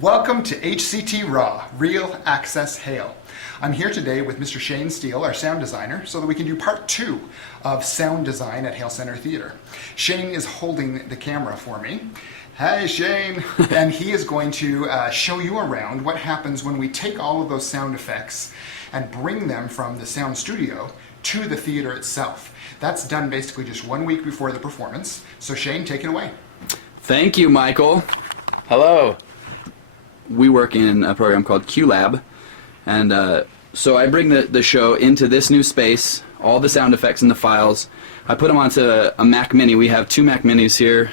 Welcome to HCT RAH, Real Access Hale. I'm here today with Mr. Shane Steele, our sound designer, so that we can do part 2 of sound design at Hale Center Theater. Shane is holding the camera for me. Hey Shane! And he is going to show you around what happens when we take all of those sound effects and bring them from the sound studio to the theater itself. That's done basically just 1 week before the performance. So Shane, take it away. Thank you, Michael. Hello. We work in a program called QLab, and so I bring the show into this new space, all the sound effects and the files. I put them onto a Mac Mini. We have 2 Mac Minis here,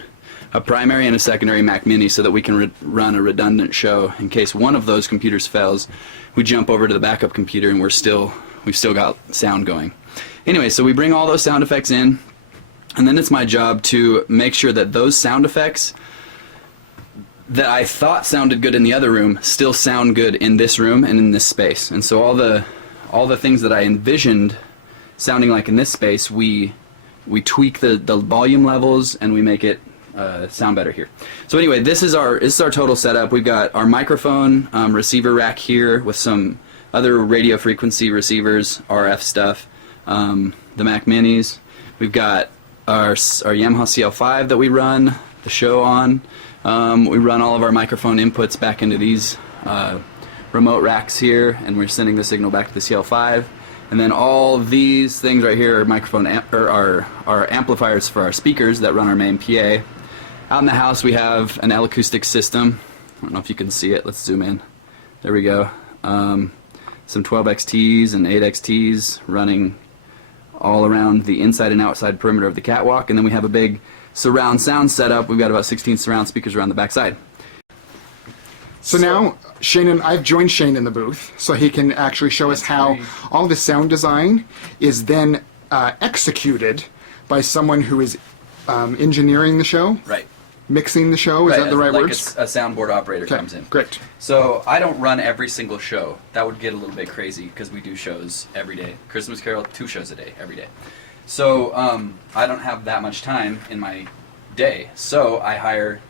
a primary and a secondary Mac Mini, so that we can run a redundant show. In case one of those computers fails, we jump over to the backup computer and we've still got sound going. Anyway, so we bring all those sound effects in, and then it's my job to make sure that those sound effects that I thought sounded good in the other room still sound good in this room and in this space. And so all the things that I envisioned sounding like in this space, we tweak the volume levels and we make it sound better here. So anyway, this is our total setup. We've got our microphone receiver rack here with some other radio frequency receivers, RF stuff, the Mac Minis. We've got our Yamaha CL5 that we run the show on. We run all of our microphone inputs back into these remote racks here, and we're sending the signal back to the CL5. And then all these things right here are microphone are amplifiers for our speakers that run our main PA. Out in the house we have an L-acoustic system. I don't know if you can see it. Let's zoom in. There we go. Some 12XTs and 8XTs running all around the inside and outside perimeter of the catwalk, and then we have a big surround sound setup. We've got about 16 surround speakers around the back side. So now, I've joined Shane in the booth, so he can actually show us how all the sound design is then executed by someone who is engineering the show. Right. Mixing the show, is that the right words? A soundboard operator comes in. Great. So I don't run every single show. That would get a little bit crazy because we do shows every day. Christmas Carol, 2 shows a day, every day. So I don't have that much time in my day. So I hire,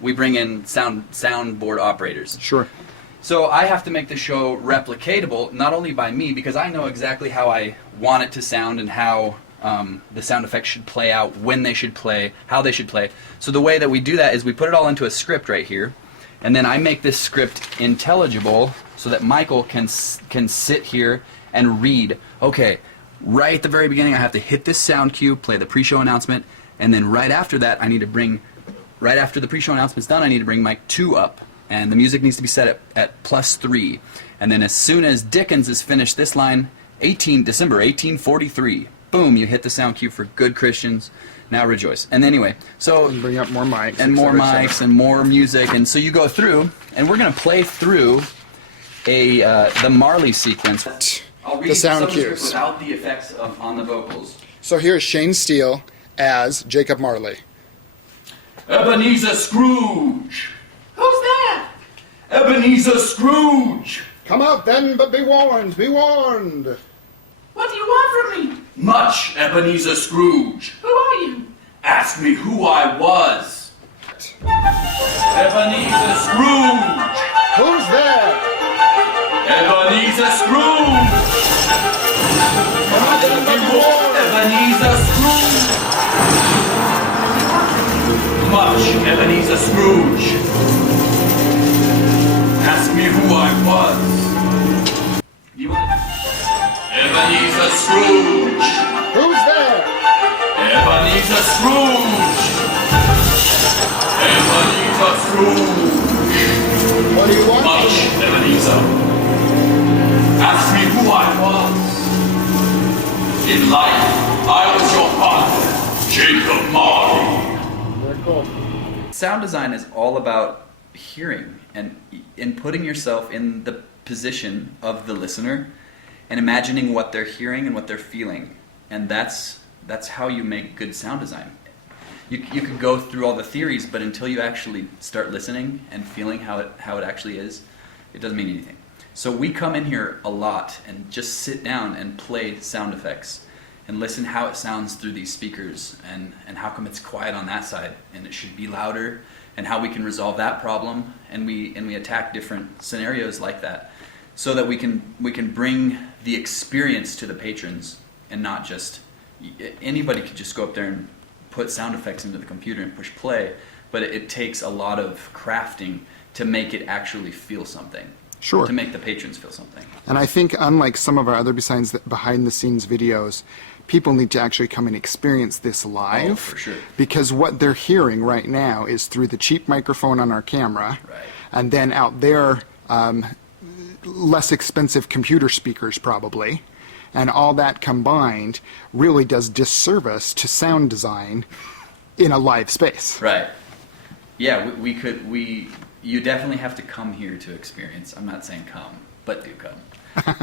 we bring in soundboard operators. Sure. So I have to make the show replicatable, not only by me, because I know exactly how I want it to sound and how the sound effects should play out, when they should play, how they should play. So the way that we do that is we put it all into a script right here, and then I make this script intelligible so that Michael can sit here and read. Okay, right at the very beginning I have to hit this sound cue, play the pre-show announcement, and then right after that right after the pre-show announcement's done, I need to bring mic 2 up, and the music needs to be set at +3. And then as soon as Dickens is finished this line, December 1843, boom, you hit the sound cue for good Christians, now rejoice. And anyway, so and bring up more mics. And more mics and more music, and so you go through, and we're going to play through the Marley sequence. I'll read the sound some cues without the effects on the vocals. So here's Shane Steele as Jacob Marley. Ebenezer Scrooge! Who's that? Ebenezer Scrooge! Come out then, but be warned, be warned. What do you want from me? Much, Ebenezer Scrooge. Who are you? Ask me who I was. Ebenezer Scrooge! Who's there? Ebenezer Scrooge! Ebenezer Scrooge! Much, Ebenezer Scrooge. Ask me who I was. You want it? Ebenezer Scrooge! Who's there? Ebenezer Scrooge! Ebenezer Scrooge! What do you want? Much, Ebenezer. Ask me who I was. In life, I was your father, Jacob Marley. Very cool. Sound design is all about hearing and in putting yourself in the position of the listener and imagining what they're hearing and what they're feeling. And that's how you make good sound design. You can go through all the theories, but until you actually start listening and feeling how it actually is, it doesn't mean anything. So we come in here a lot and just sit down and play sound effects and listen how it sounds through these speakers and how come it's quiet on that side and it should be louder and how we can resolve that problem, and we attack different scenarios like that, so that we can bring the experience to the patrons, and not just anybody could just go up there and put sound effects into the computer and push play, but it takes a lot of crafting to make it actually feel something. Sure. To make the patrons feel something. And I think unlike some of our other behind the scenes videos, people need to actually come and experience this live. Oh, for sure. Because what they're hearing right now is through the cheap microphone on our camera, Right. and then out there, less expensive computer speakers probably, and all that combined really does disservice to sound design in a live space. Right. Yeah, you definitely have to come here to experience. I'm not saying come, but do come.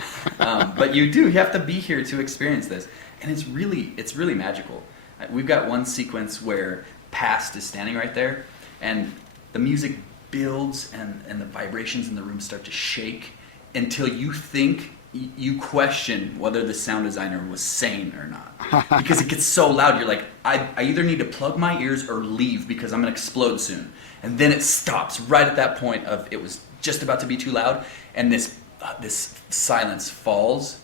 But you have to be here to experience this. And it's really magical. We've got one sequence where Past is standing right there, and the music builds and the vibrations in the room start to shake until you question whether the sound designer was sane or not. Because it gets so loud, you're like, I either need to plug my ears or leave because I'm going to explode soon. And then it stops right at that point of it was just about to be too loud, and this silence falls,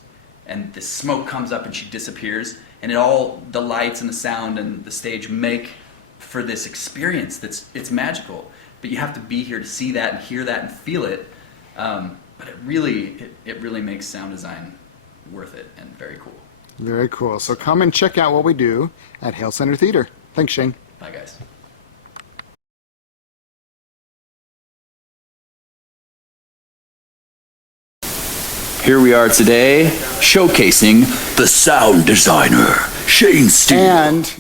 and the smoke comes up and she disappears, and the lights and the sound and the stage make for this experience it's magical. But you have to be here to see that and hear that and feel it. But it really makes sound design worth it and very cool. Very cool. So come and check out what we do at Hale Center Theater. Thanks, Shane. Bye, guys. Here we are today, showcasing the sound designer, Shane Steele. And